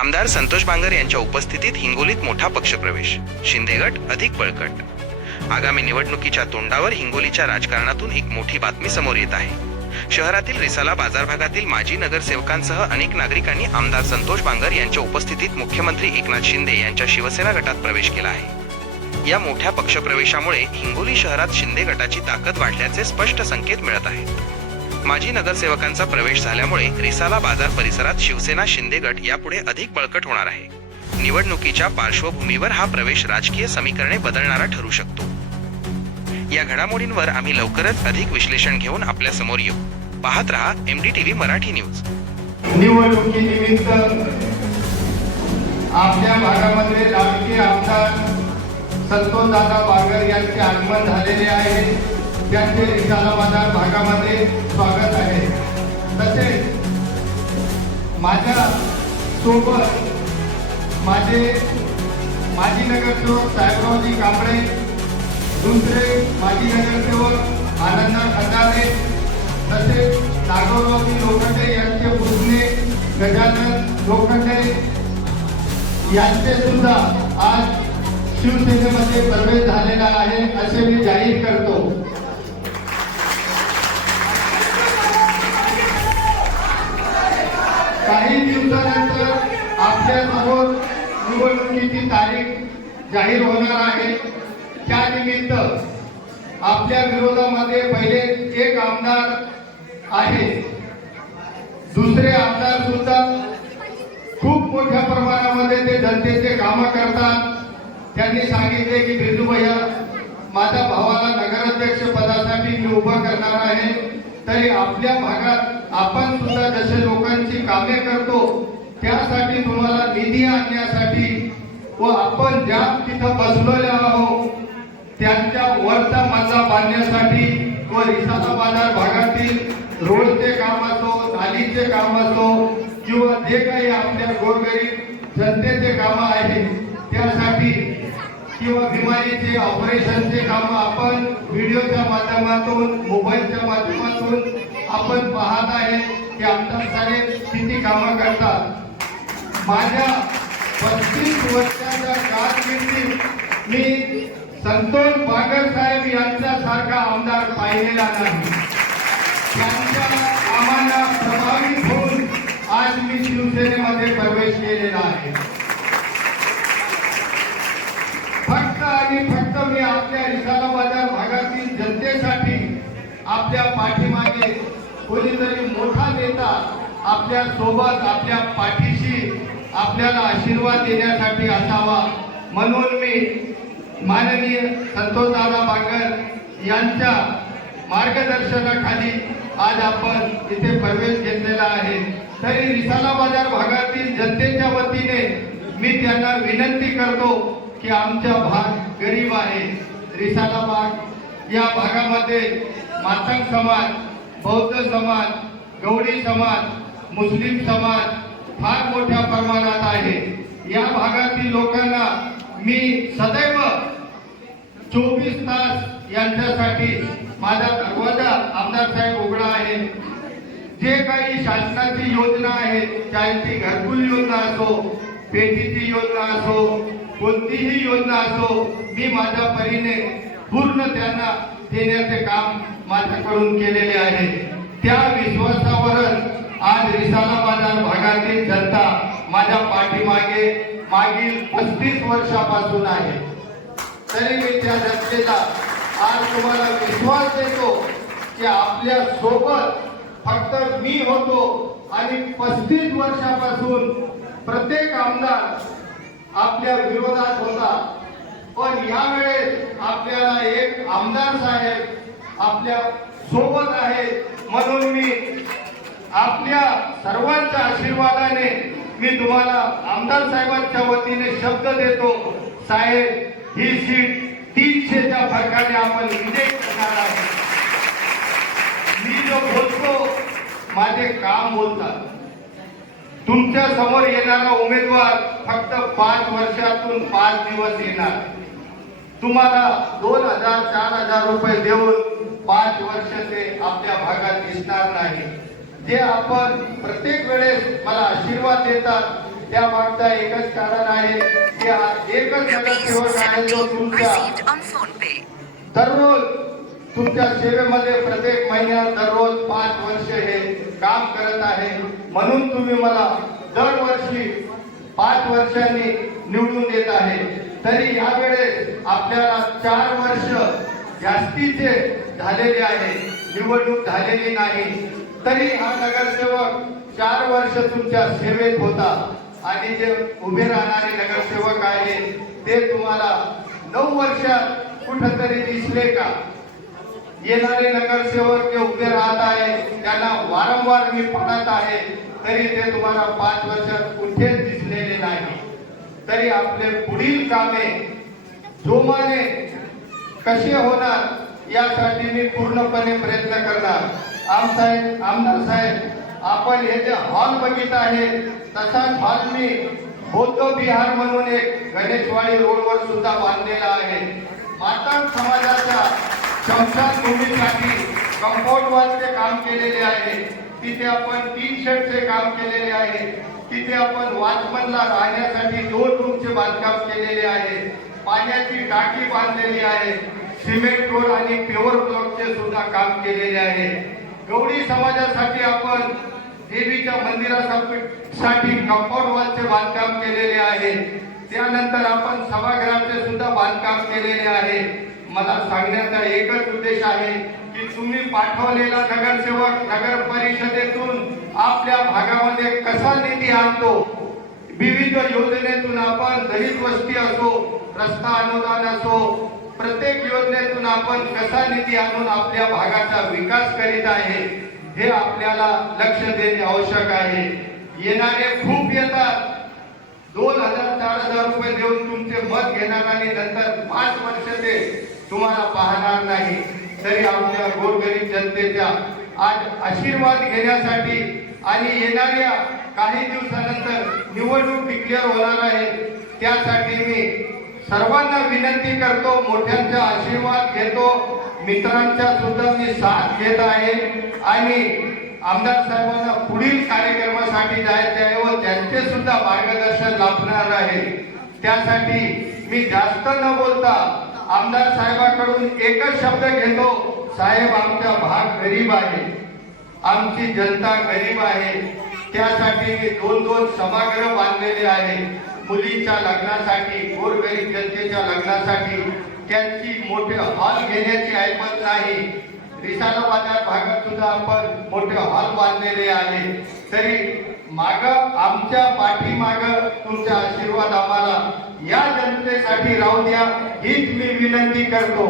आमदार संतोष बांगर यांच्या उपस्थितीत हिंगोलीत मोठा पक्षप्रवेश. शिंदेगट अधिक बळकट. आगामी निवडणुकीच्या तोंडावर हिंगोलीच्या राजकारणातून एक मोठी बातमी समोर येत आहे. शहरातील रिसाला बाजार भागातील माजी नगरसेवकांसह अनेक नागरिकांनी आमदार संतोष बांगर यांच्या उपस्थितीत मुख्यमंत्री एकनाथ शिंदे यांच्या शिवसेना गटात प्रवेश केला आहे. या मोठ्या पक्षप्रवेशामुळे हिंगोली शहरात शिंदे गटाची ताकद वाढल्याचे स्पष्ट संकेत मिळत आहेत. माजी नगरसेवकांचा प्रवेश झाल्यामुळे रिसाला बाजार परिसरात शिवसेना शिंदे गट यापुढे अधिक बळकट होणार आहे. निवडणुकीच्या पार्श्वभूमीवर हा प्रवेश राजकीय समीकरणे बदलणारा ठरू शकतो. या घडामोडींवर आम्ही लवकरच अधिक विश्लेषण घेऊन आपल्यासमोर येऊ. पाहत रहा एमडीटीव्ही मराठी न्यूज. निवडणुकीनिमित्त आपल्या भागामध्ये राजकीय आमदार संतोषदादा बागर यांचे आगमन झालेले आहे. त्यांचे रिसाला बाजार भागामध्ये स्वागत आहे. तसेच माझ्या सोबत माझे माजी नगरसेवक साहेबरावजी कांबळे दुसरे माजी नगरसेवक आनंद खंडारे तसेच नागोरावजी लोखंडे यांचे पुतणे गजानन लोखंडे यांचे सुद्धा आज शिवसेनेमध्ये प्रवेश झालेला आहे असे मी जाहीर करतो. आपल्या निवडणुकीची तारीख जाहीर होणार आहे. त्यानिमित्त आपल्या विरोधामध्ये पहिले एक आमदार आहे. दुसरे आमदार सुद्धा खूप मोठ्या प्रमाणामध्ये ते जनतेचे कामं करतात. त्यांनी सांगितले की बिंदू भैया माझ्या भावाला नगराध्यक्ष पदासाठी मी उभं करणार आहे. तरी आपल्या भागात आपण सुद्धा जसे लोकांची कामे करतो त्यासाठी तुम्हाला निधी आणण्यासाठी व आपण ज्या तिथं बसलेले आहोत त्यांच्या वरचा मजला बांधण्यासाठी व रिसाचा बाजार भागातील रोडचे काम असो नालीचे काम असो किंवा जे काही आपल्या गोरगरीब जनतेचे काम आहे त्यासाठी किंवा बिमारीचे ऑपरेशनचे काम आपण व्हिडिओच्या माध्यमातून मोबाईलच्या माध्यमातून आपण पाहत आहे की आमदार साहेब किती कामं करतात. माझ्या पस्तीस वर्षाच्या कारकिर्दीत मी संतोष बागर साहेब यांच्यासारखा आमदार पाहिलेला नाही. त्यांच्या कामाला प्रभावित होऊन आज मी शिवसेनेमध्ये प्रवेश केलेला आहे. फक्त आणि फक्त मी आपल्या रिसाला बाजार भागातील जनतेसाठी आपल्या पाठीमागे कोणीतरी मोठा नेता आपल्यासोबत आपल्या पाठीशी आपल्याला आशीर्वाद देण्यासाठी असावा. म्हणून मी माननीय संतोषदादा बांगर यांच्या मार्गदर्शनाखाली आज आपण इथे प्रवेश घेतलेला आहे. तरी रिसाला बाजार भागातील जनतेच्या वतीने मी त्यांना विनंती करतो की आमचा भाग गरीब आहे. रिसाला भाग या भागामध्ये मातंग समाज बौद्ध समाज गवळी समाज मुस्लिम समाज फार मोठ्या प्रमाणात आहे. या भागातील लोकांना मी सदैव चोवीस तास यांच्यासाठी माझा दरवाजा आमदार साहेब उघडा आहे. जे काही शासनाची योजना आहे चाहे ती घरकुल योजना असो पेटीची योजना असो कोणतीही योजना असो मी माझ्या परीने पूर्ण त्यांना देण्याचे काम माझ्याकडून केलेले आहे. त्या विश्वासावरच आज रिसाला बाजार भागातील जनता माझ्या पाठीमागे मागील पस्तीस वर्षापासून आहे. तरी मी त्या जनतेला आज तुम्हाला विश्वास देतो की आपल्यासोबत फक्त मी होतो आणि पस्तीस वर्षापासून प्रत्येक आमदार आपल्या विरोधात होता. पण यावेळेस आपल्याला एक आमदार साहेब आपल्यासोबत आहे म्हणून मी आपल्या सर्वांच्या आशीर्वादाने मी तुम्हाला आमदार साहेबांच्या वतीने शब्द देतो. साहेब ही सीट तीनशेच्या फरकाने आपण विजय करणार आहे मी जो बोलतो माझे काम बोलतात. तुमच्यासमोर येणारा उमेदवार फक्त पाच वर्षातून पाच दिवस येणार. तुम्हाला दोन हजार चार हजार रुपये देऊन पाच वर्ष ते आपल्या भागात दिसणार नाही. जे आपण प्रत्येक वेळेस मला आशीर्वाद देतात त्या मागचा एकच कारण आहे की एकच नगरसेवक आहे जो 17 तुमच्या received on PhonePe. दररोज तुमच्या सेवेमध्ये प्रत्येक महिन्यात दररोज पाच वर्ष हे काम करत आहे. म्हणून तुम्ही मला दरवर्षी पाच वर्षांनी निवडून देत आहे. तरी यावेळेस आपल्याला चार वर्ष जास्तीचे झालेले आहे. निवडणूक झालेली नाही. तरी हा नगरसेवक चार वर्ष तुमच्या सेवेत होता. आणि जे उभे राहणारे नगरसेवक आहे ते तुम्हाला नऊ वर्षात कुठंतरी दिसले का? येणारे नगरसेवक जे उभे राहत आहे त्यांना वारंवार मी पाहत आहे तरी ते तुम्हाला पाच वर्षात कुठेच दिसलेले नाही. तरी आपले पुढील कामे जोमाने कसे होणार यासाठी मी पूर्णपणे प्रयत्न करणार. आमसाहेब आमदार साहेब आपण हे जे हॉल बघित आहे तसाच हॉल मी बौद्ध विहार म्हणून एक गणेशवाडी रोडवर सुद्धा बांधलेला आहे. मातंग समाजाच्या शमशानभूमीसाठी कंपाऊंड वॉलचे काम केलेले आहे. तिथे आपण तीन शेडचे काम केलेले आहे. तिथे आपण वाचमनला राहण्यासाठी दोन रूमचे बांधकाम केलेले आहे. पाण्याची टाकी बांधलेली आहे. सिमेंट रोड आणि प्युअर ब्लॉकचे सुद्धा काम केलेले आहे. गौडी समाजासाठी आपण देवीच्या मंदिरासाठी कंपाऊंड वॉलचे बांधकाम केलेले आहे. त्यानंतर आपण सभागृहाचे सुद्धा बांधकाम केलेले आहे. मला सांगण्याचा एकच उद्देश आहे की तुम्ही पाठवलेला नगरसेवक नगर परिषदेतून आपल्या भागामध्ये कसा निधी आणतो? विविध योजनेतून आपण दलित वस्ती असो रस्ता अनुदान असो प्रत्येक आपण कसा निधी आणून आपल्या भागाचा विकास करीत आहे हे आपल्याला लक्ष देणे आवश्यक आहे. येणारे खूप येतात. दोन हजार चार हजार रुपये देऊन तुमचे मत घेणार आणि नंतर पाच वर्ष ते तुम्हाला पाहणार नाही. तरी आपल्या गोरगरीब जनतेच्या आज आशीर्वाद घेण्यासाठी आणि येणाऱ्या काही दिवसानंतर निवडणूक डिक्लेअर होणार आहे. त्यासाठी मी सर्वांना विनंती करतो मोठ्यांचा आशीर्वाद घेतो. मित्रांचा सुद्धा मी साथ घेत आहे. आणि आमदार साहेबांना पुढील कार्यक्रमासाठी जायचे आहे व त्यांचे सुद्धा मार्गदर्शन लाभणार आहे. त्यासाठी मी जास्त न बोलता आमदार साहेबांकडून एकच शब्द घेतो साहेब आमचा भाग गरीब आहे. आमची जनता गरीब आहे. त्यासाठी मी दोन दोन सभागृह बांधलेले आहे. मुलीच्या लग्नासाठी गोरगरीब जनतेच्या लग्नासाठी त्यांची मोठे हॉल घेण्याची ऐपत नाही. रिसाला बाजार भागात सुद्धा आपण मोठे हॉल बांधलेले आहे. तरी माग आमच्या पाठीमाग तुमचा आशीर्वाद आम्हाला या जनतेसाठी राहू द्या हीच मी विनंती करतो.